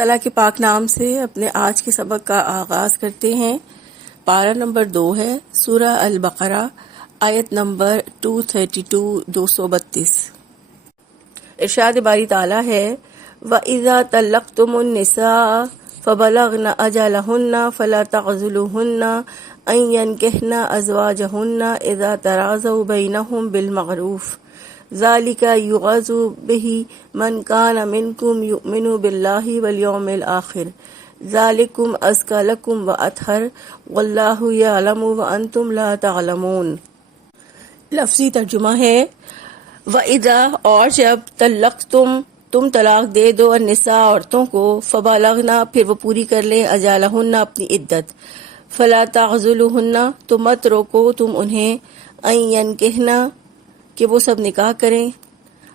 تعالیٰ کے پاک نام سے اپنے آج کے سبق کا آغاز کرتے ہیں۔ پارہ نمبر 2 ہے، سورہ البقرہ، آیت نمبر 232 ارشاد باری تعالیٰ ہے، وَإِذَا طَلَّقْتُمُ النِّسَاءَ فَبَلَغْنَ أَجَلَهُنَّ فَلَا تَعْضُلُوهُنَّ أَن يَنكِحْنَ أَزْوَاجَهُنَّ إِذَا تَرَاضَوْا بَيْنَهُم بِالْمَعْرُوفِ ذَلِكَ يُوعَظُ بِهِ مَنْ كَانَ مِنْكُمْ يُؤْمِنُ بِاللَّهِ وَالْيَوْمِ الْآخِرِ ذَلِكُمْ أَزْكَىٰ لَكُمْ وَأَطْهَرُ وَاللَّهُ يَعْلَمُ وَأَنْتُمْ لَا تَعْلَمُونَ۔ لفظی ترجمہ ہے، وَإِذَا اور جب طلقتم تم طلاق دے دو النساء عورتوں کو، فبالغنا پھر وہ پوری کر لیں اجالہن اپنی عدت، فلا تعضلوہن تو مت روکو تم انہیں، ان ینکحن کہ وہ سب نکاح کریں،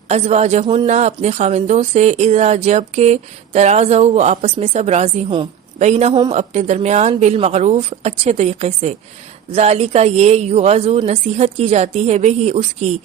ازواجہن اپنے خاوندوں سے، اذا جب کہ تراضوا وہ آپس میں سب راضی ہوں، بینہم اپنے درمیان، بالمعروف اچھے طریقے سے، ذالک یہ، یوعظ نصیحت کی جاتی ہے، بہی اس کی،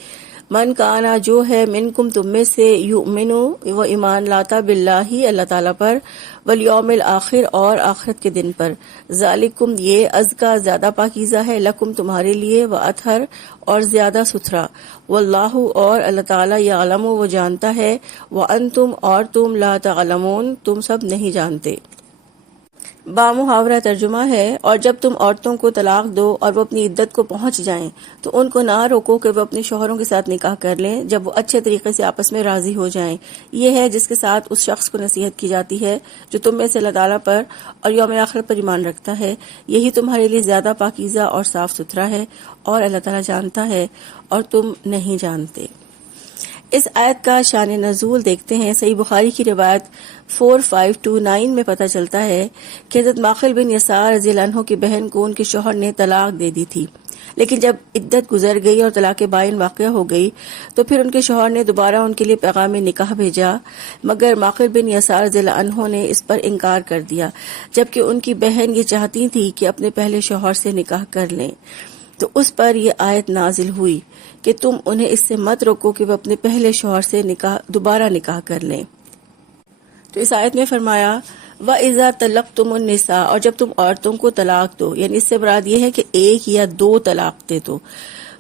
من کانا جو ہے، منکم تم میں سے، یؤمنو وہ ایمان لاتا، باللہ اللہ تعالیٰ پر، والیوم الآخر اور آخرت کے دن پر، ذالکم یہ، ازکا زیادہ پاکیزہ ہے، لکم تمہارے لیے، واطہر اور زیادہ ستھرا، واللہ اور اللہ تعالیٰ، یعلم وہ جانتا ہے، وانتم اور تم، لا تعلمون تم سب نہیں جانتے۔ بامحاورہ ترجمہ ہے، اور جب تم عورتوں کو طلاق دو اور وہ اپنی عدت کو پہنچ جائیں تو ان کو نہ روکو کہ وہ اپنے شوہروں کے ساتھ نکاح کر لیں جب وہ اچھے طریقے سے آپس میں راضی ہو جائیں۔ یہ ہے جس کے ساتھ اس شخص کو نصیحت کی جاتی ہے جو تم میں سے اللہ تعالیٰ پر اور یوم آخرت پر ایمان رکھتا ہے، یہی تمہارے لیے زیادہ پاکیزہ اور صاف ستھرا ہے، اور اللہ تعالیٰ جانتا ہے اور تم نہیں جانتے۔ اس آیت کا شان نزول دیکھتے ہیں۔ صحیح بخاری کی روایت 4529 میں پتہ چلتا ہے کہ حضرت ماخل بن یسار رضی اللہ عنہ کی بہن کو ان کے شوہر نے طلاق دے دی تھی، لیکن جب عدت گزر گئی اور طلاق بائن واقع ہو گئی تو پھر ان کے شوہر نے دوبارہ ان کے لیے پیغام نکاح بھیجا، مگر ماخل بن یسار رضی اللہ عنہ نے اس پر انکار کر دیا، جبکہ ان کی بہن یہ چاہتی تھی کہ اپنے پہلے شوہر سے نکاح کر لیں۔ تو اس پر یہ آیت نازل ہوئی کہ تم انہیں اس سے مت روکو کہ وہ اپنے پہلے شوہر سے دوبارہ نکاح کر لیں۔ تو اس آیت میں فرمایا، وَإِذَا طَلَّقْتُمُ النِّسَاءَ اور جب تم عورتوں کو طلاق دو، یعنی اس سے مراد یہ ہے کہ ایک یا دو طلاق دے دو،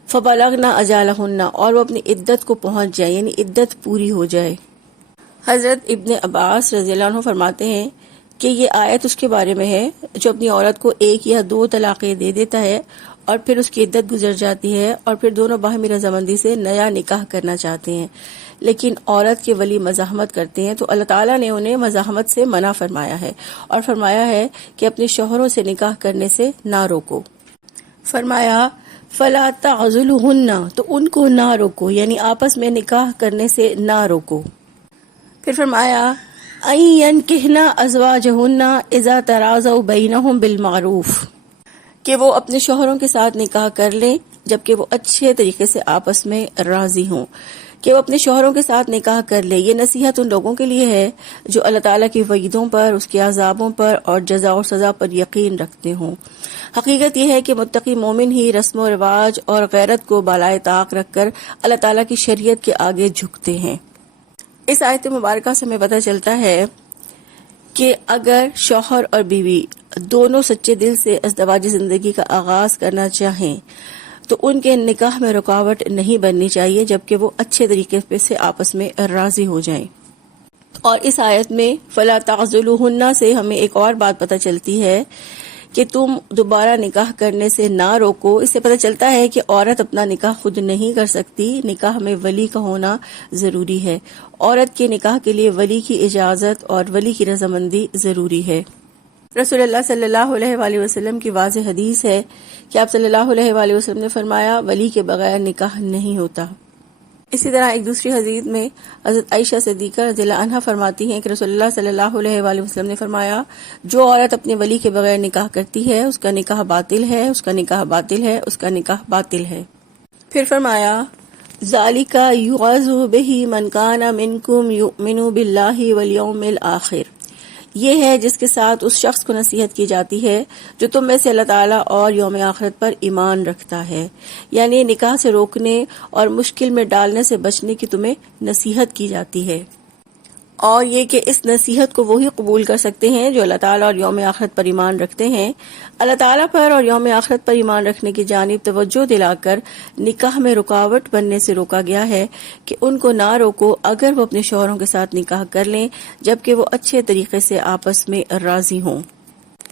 فَبَلَغْنَ أَجَالَهُنَّ اور وہ اپنی عدت کو پہنچ جائے، یعنی عدت پوری ہو جائے۔ حضرت ابن عباس رضی اللہ عنہ فرماتے ہیں کہ یہ آیت اس کے بارے میں ہے جو اپنی عورت کو ایک یا دو طلاقیں دے دیتا ہے اور پھر اس کی عدت گزر جاتی ہے اور پھر دونوں باہمی رضامندی سے نیا نکاح کرنا چاہتے ہیں، لیکن عورت کے ولی مزاحمت کرتے ہیں، تو اللہ تعالیٰ نے انہیں مزاحمت سے منع فرمایا ہے اور فرمایا ہے کہ اپنے شوہروں سے نکاح کرنے سے نہ روکو۔ فرمایا، فلا تعضلوہن تو ان کو نہ روکو، یعنی آپس میں نکاح کرنے سے نہ روکو۔ پھر فرمایا، ان ینکحن ازواجہن اذا تراضوا بینہم بالمعروف کہ وہ اپنے شوہروں کے ساتھ نکاح کر لیں جبکہ وہ اچھے طریقے سے آپس میں راضی ہوں، کہ وہ اپنے شوہروں کے ساتھ نکاح کر لیں۔ یہ نصیحت ان لوگوں کے لیے ہے جو اللہ تعالیٰ کی وعیدوں پر، اس کے عذابوں پر اور جزا و سزا پر یقین رکھتے ہوں۔ حقیقت یہ ہے کہ متقی مومن ہی رسم و رواج اور غیرت کو بالائے طاق رکھ کر اللہ تعالیٰ کی شریعت کے آگے جھکتے ہیں۔ اس آیت مبارکہ سے ہمیں پتہ چلتا ہے کہ اگر شوہر اور بیوی دونوں سچے دل سے ازدواجی زندگی کا آغاز کرنا چاہیں تو ان کے نکاح میں رکاوٹ نہیں بننی چاہیے جبکہ وہ اچھے طریقے سے آپس میں راضی ہو جائیں۔ اور اس آیت میں فلا تعضلوہن سے ہمیں ایک اور بات پتہ چلتی ہے کہ تم دوبارہ نکاح کرنے سے نہ روکو۔ اس سے پتہ چلتا ہے کہ عورت اپنا نکاح خود نہیں کر سکتی، نکاح میں ولی کا ہونا ضروری ہے۔ عورت کے نکاح کے لیے ولی کی اجازت اور ولی کی رضامندی ضروری ہے۔ رسول اللہ صلی اللہ علیہ وآلہ وسلم کی واضح حدیث ہے کہ آپ صلی اللہ علیہ وآلہ وسلم نے فرمایا، ولی کے بغیر نکاح نہیں ہوتا۔ اسی طرح ایک دوسری حدیث میں حضرت عائشہ صدیقہ رضی اللہ عنہا فرماتی ہیں کہ رسول اللہ صلی اللہ علیہ وآلہ وسلم نے فرمایا، جو عورت اپنے ولی کے بغیر نکاح کرتی ہے اس کا نکاح باطل ہے، اس کا نکاح باطل ہے، اس کا نکاح باطل ہے۔ پھر فرمایا، ذالک یوعظ بہ من کان منکم یؤمن باللہ والیوم الآخر یہ ہے جس کے ساتھ اس شخص کو نصیحت کی جاتی ہے جو تم میں سے اللہ تعالیٰ اور یوم آخرت پر ایمان رکھتا ہے، یعنی نکاح سے روکنے اور مشکل میں ڈالنے سے بچنے کی تمہیں نصیحت کی جاتی ہے۔ اور یہ کہ اس نصیحت کو وہی قبول کر سکتے ہیں جو اللہ تعالیٰ اور یوم آخرت پر ایمان رکھتے ہیں۔ اللہ تعالیٰ پر اور یوم آخرت پر ایمان رکھنے کی جانب توجہ دلا کر نکاح میں رکاوٹ بننے سے روکا گیا ہے کہ ان کو نہ روکو اگر وہ اپنے شوہروں کے ساتھ نکاح کر لیں جبکہ وہ اچھے طریقے سے آپس میں راضی ہوں۔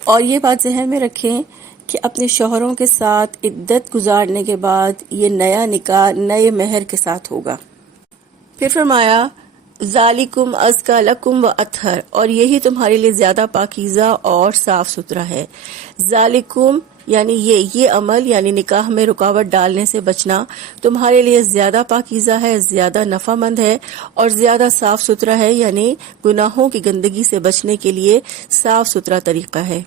اور یہ بات ذہن میں رکھیں کہ اپنے شوہروں کے ساتھ عدت گزارنے کے بعد یہ نیا نکاح نئے مہر کے ساتھ ہوگا۔ پھر فرمایا ذالکم ازکا لکم و اطہر، اور یہی تمہارے لیے زیادہ پاکیزہ اور صاف ستھرا ہے۔ ذالکم یعنی یہ عمل یعنی نکاح میں رکاوٹ ڈالنے سے بچنا تمہارے لیے زیادہ پاکیزہ ہے، زیادہ نفع مند ہے اور زیادہ صاف ستھرا ہے، یعنی گناہوں کی گندگی سے بچنے کے لیے صاف ستھرا طریقہ ہے۔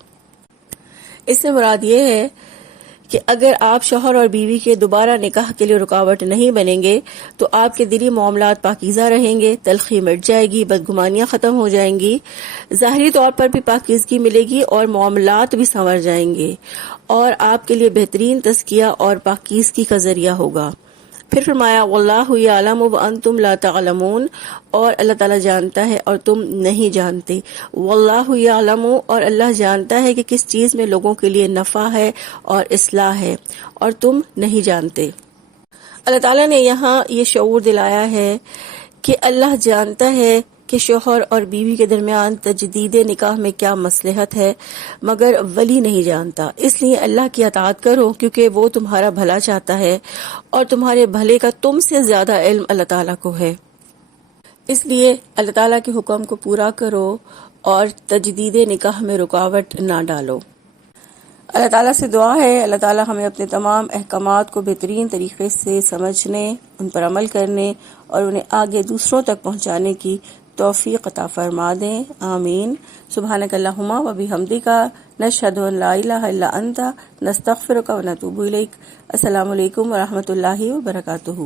اس سے مراد یہ ہے کہ اگر آپ شوہر اور بیوی کے دوبارہ نکاح کے لیے رکاوٹ نہیں بنیں گے تو آپ کے دلی معاملات پاکیزہ رہیں گے، تلخی مٹ جائے گی، بدگمانیاں ختم ہو جائیں گی، ظاہری طور پر بھی پاکیزگی ملے گی اور معاملات بھی سنور جائیں گے اور آپ کے لیے بہترین تزکیہ اور پاکیزگی کا ذریعہ ہوگا۔ پھر فرمایا واللہ یعلم وانتم لا تعلمون، اور اللہ تعالیٰ جانتا ہے اور تم نہیں جانتے۔ واللہ یعلم، اور اللہ جانتا ہے کہ کس چیز میں لوگوں کے لیے نفع ہے اور اصلاح ہے اور تم نہیں جانتے۔ اللہ تعالیٰ نے یہاں یہ شعور دلایا ہے کہ اللہ جانتا ہے کہ شوہر اور بیوی کے درمیان تجدید نکاح میں کیا مصلحت ہے، مگر ولی نہیں جانتا۔ اس لیے اللہ کی اطاعت کرو کیونکہ وہ تمہارا بھلا چاہتا ہے اور تمہارے بھلے کا تم سے زیادہ علم اللہ تعالیٰ کو ہے۔ اس لیے اللہ تعالیٰ کے حکم کو پورا کرو اور تجدید نکاح میں رکاوٹ نہ ڈالو۔ اللہ تعالیٰ سے دعا ہے اللہ تعالیٰ ہمیں اپنے تمام احکامات کو بہترین طریقے سے سمجھنے، ان پر عمل کرنے اور انہیں آگے دوسروں تک پہنچانے کی توفیق عطا فرما دیں، آمین۔ سبحانک اللہم و بحمدک، نشہد ان لا الہ الا انت، نستغفرک و نتوب الیک۔ السلام علیکم و رحمۃ اللہ وبرکاتہ۔